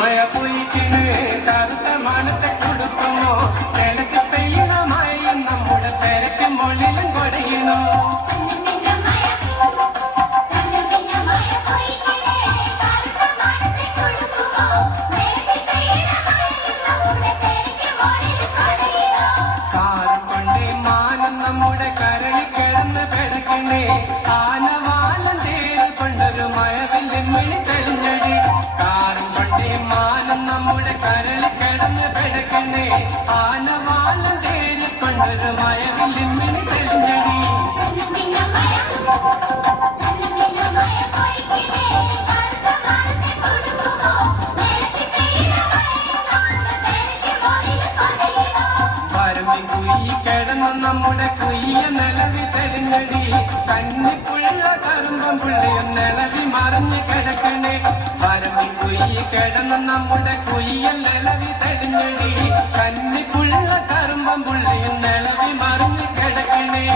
മഴ പൊയ്ക്കണേ കറുത്ത മാനത്തെ കൊടുക്കുമോ നിനക്ക് പെയ്യണ മഴയും നമ്മുടെ പെരക്ക് മുകളിലും കൊടയണോ നമ്മുടെ കരളി കിടന്ന് കിടക്കണേ ആനവാലം തേര് കൊണ്ടൊരു മഴവില്ലിമ്മിണി തെളിഞ്ഞടി കാറും കൊണ്ടേ മാനം നമ്മുടെ കരളി കിടന്ന് കിടക്കണേ ആനവാലം തേര് കൊണ്ടൊരു മഴവില്ലിമ്മിണി തെളിഞ്ഞടി കിടന്ന നമ്മുടെ കുയ്യ നിലവി തെളിഞ്ഞടി കന്നിപ്പുള്ള കറുമ്പം പുള്ളിയും നിലവി മറിഞ്ഞ് കിടക്കണേ വരമ്പി കുയ്യ കിടന്ന നമ്മുടെ കുയ്യ നിലവി തെളിഞ്ഞടി കന്നിപ്പുള്ള കറുമ്പം പുള്ളിയും നിലവി മറിഞ്ഞ് കിടക്കണേ